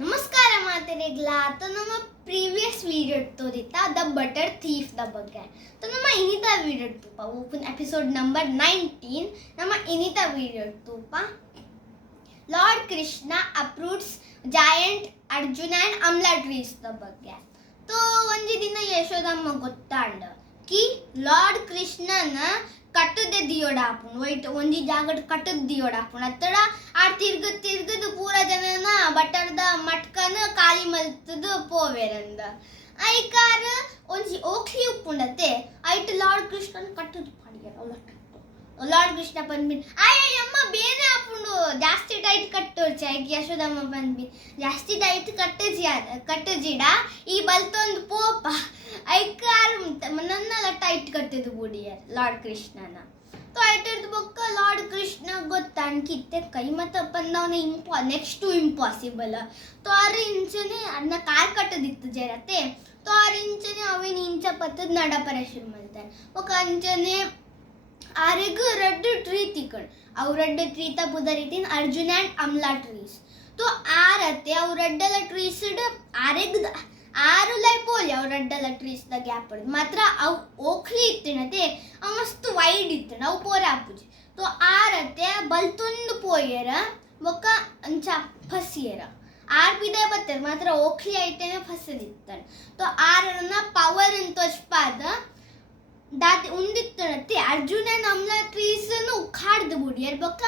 ನಮಸ್ಕಾರ ಮಾತೆರೆಗ್ಲ तो ನಮ್ಮ ಪ್ರೀವಿಯಸ್ ವಿಡಿಯೋ ತೋರಿತಾ ದ ಬಟರ್ ಥೀಫ್ ದ ಬಗ್ಗೆ तो ನಮ್ಮ ಇನ್ನಿತ ವಿಡಿಯೋ ತೂಪ ಓಪನ್ ಎಪಿಸೋಡ್ ನಂಬರ್ 19 ನಮ್ಮ ಇನ್ನಿತ ವಿಡಿಯೋ ತೂಪ lord Krishna approves giant Arjun and amla trees ದ ಬಗ್ಗೆ तो ಒಂಜಿ ದಿನ ಯಶೋದಮ್ಮ ಗೊತ್ತಾಂಡ ಕಿ ಲಾರ್ಡ್ ಕೃಷ್ಣನ ಕಟ್ಟದೆ ದಿಯೋಡಾಪುಂಡು ವೈಟ್ ಒಂಜಿ ಜಾಗಡ್ ಕಟ್ಟದ ದಿಯೋಡಾಪುಂಡು ಅತ್ತಡ ಆಡ್ ತಿರ್ಗದ್ ಪೂರ ಜನನ ಬಟರ್ದ ಮಟ್ಕನ ಖಾಲಿ ಮಲ್ತದ ಪೋವೆರಂದ ಐಕಾರ ಒಂಜಿ ಓಕ್ಲಿ ಉಪ್ಪುಂಡತೆ ಐಟ್ ಲಾರ್ಡ್ ಕೃಷ್ಣನ್ ಕಟ್ಟದ ಪಾಡಿಯರ ಲಾರ್ಡ್ ಕೃಷ್ಣ ಬಂದ್ಬಿನ್ ಅಯ್ಯಮ್ಮ ಬೇನೆ ಆಪುಂಡು ಜಾಸ್ತಿ ಟೈಟ್ ಕಟ್ಟೋರ್ಚಿ ಐಕ್ ಯಶೋದಮ್ಮ ಬಂದ್ಬಿನ್ ಜಾಸ್ತಿ ಟೈಟ್ ಕಟ್ಟಜಿಡ ಈ ಬಲ್ತೊಂದು ಪೋಪ ಐಕಾರು ನನ್ನೆಲ್ಲ ಟೈಟ್ ಕಟ್ಟಿದ್ದು ಬುಡಿಯರ್ ಲಾರ್ಡ್ ಕೃಷ್ಣನ तो ಐಟರ್ದು ಬೊಕ್ಕ ಲಾರ್ಡ್ ಕೃಷ್ಣ ಗೊತ್ತಣ್ಕಿತ್ತೆ ಕೈ ಮತ್ತ ಪಂದವನ ನೆಕ್ಸ್ಟ್ ಇಂಪಾಸಿಬಲ್ तो ಆರು ಇಂಚನೆ ಅದನ್ನ ಕಾರ್ ಕಟ್ಟದಿತ್ತು ಜರತೆ तो ಆರು ಇಂಚನೆ ಅವಿನ ಇಂಚ ಪತ್ತದ ನಡ ಪರೇಶನ್ ಮಾಡ್ತಾರೆ ఒక ಅಂಚನೆ ಆರೆಗ್ ರೆಡ್ ಟ್ರೀ ತಿಕ್ಕಣ್ ಅವು ರೆಡ್ ಟ್ರೀ ತ ಬುದ ರೀತಿನ ಅರ್ಜುನ್ ಅಂಡ್ ಅಮ್ಲಾ ಟ್ರೀಸ್ तो ಆರತ್ತೆ ಅವು ರೆಡ್ಡಲ ಟ್ರೀಸ್ ಆರೆಗ್ ಆರು ಲೈಪೋಲಿ ಅವು ರೆಡ್ಡಲ ಟ್ರೀಸ್ ದ ಗ್ಯಾಪ್ ಮಾತ್ರ ಅವು ಓಖ್ಲಿ ಇತ್ತಿನತೆ ಅವು ಮಸ್ತ್ ವೈಡ್ ಇತ್ತಣ ಅವು ಪೋರೆ ಆಪುಜಿ तो ಆರತ್ತೆ ಬಲ್ತೊಂದು ಪೋಯರ ಬೊಕ್ಕ ಅಂಚ ಫಸಿಯರ ಆರ್ ಪಿದೆ ಬತ್ತರ್ ಮಾತ್ರ ಓಖ್ಲಿ ಐಟೆನೆ ಫಸದಿತ್ತಣ तो ಆರನ್ನ ಪವರ್ ಅಂತ ತೋಚ್ಪಾದ ದಾತಿ ಉಂದಿತ್ತಣತಿ ಅರ್ಜುನ ನಮ್ಲ ಟ್ರೀಸನ್ನು ಉಖಾಡ್ದು ಬುಡಿಯರ್ ಬೊಕ್ಕ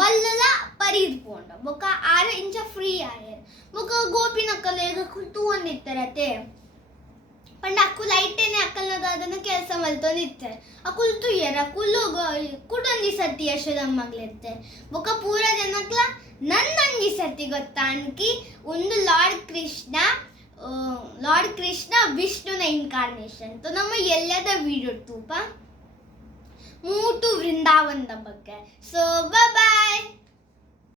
ಬಲ್ಲಲ ಪರೀದ್ ಪೋಂಡ ಬೊಕ್ಕ ಆರ ಇಂಚ ಫ್ರೀ ಆಯರ್ ಬೊಕ್ಕ ಗೋಪಿನ ಅಕ್ಕಲೇಗ ಕುಲ್ತು ಒಂದಿತ್ತರತೆ ಪಂಡ ಅಕ್ಕುಲ್ ಐಟೇನೆ ಅಕ್ಕಲ್ನದ ಅದನ್ನು ಕೆಲಸ ಮಲ್ತೊಂದಿತ್ತಾರೆ ಅಕ್ಕುಲ್ ತುಯ್ಯರ ಕುಲ್ಲು ಕುಡೊಂದಿ ಸತಿ ಯಶೋದಮ್ಮಗ್ಲಿರ್ತೆ ಬೊಕ್ಕ ಪೂರ ಜನಕ್ಲ ನನ್ನಂಗಿ ಸತಿ ಗೊತ್ತಾನ್ಕಿ ಒಂದು ಲಾರ್ಡ್ ಕೃಷ್ಣ ವಿಷ್ಣುನ ಇನ್ಕಾರ್ನೇಷನ್ तो ನಮ್ಮ ಎಲ್ಲದ ವಿಡಿಯೋ ತೂಪ ಮೂಟು ವೃಂದಾವನದ ಬಗ್ಗೆ ಸೊ ಬಾಯ್.